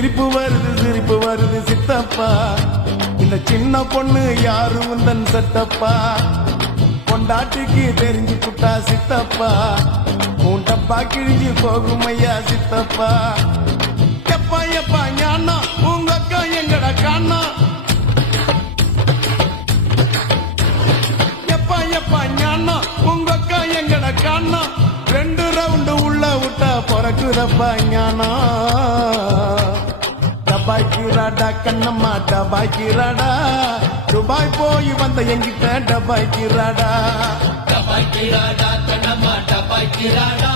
சிரிப்பு வருது சித்தப்பா இந்த சின்ன பொண்ணு யாரு உந்தன் சட்டப்பா பொண்டாட்டிக்கு தெரிஞ்சு புட்டா சித்தப்பா உன் டப்பா கிழிஞ்சு போகும் ஐயா சித்தப்பா எப்பா எப்பா ஞானா உங்க அக்கா எங்கட காணா எப்பா எப்பா ஞானா உங்க அக்கா எங்கட காணா 2 ரவுண்டு உள்ள விட்டா பிறக்குதப்பா ஞானா டபாய்க்கிறாடா கண்ணம்மா டபாய்க்கிறாடா துபாய் போய் வந்த எங்கிட்ட டபாய்க்கிறாடா டபாய்க்கிறாடா கண்ணம்மா டபாய்க்கிறாடா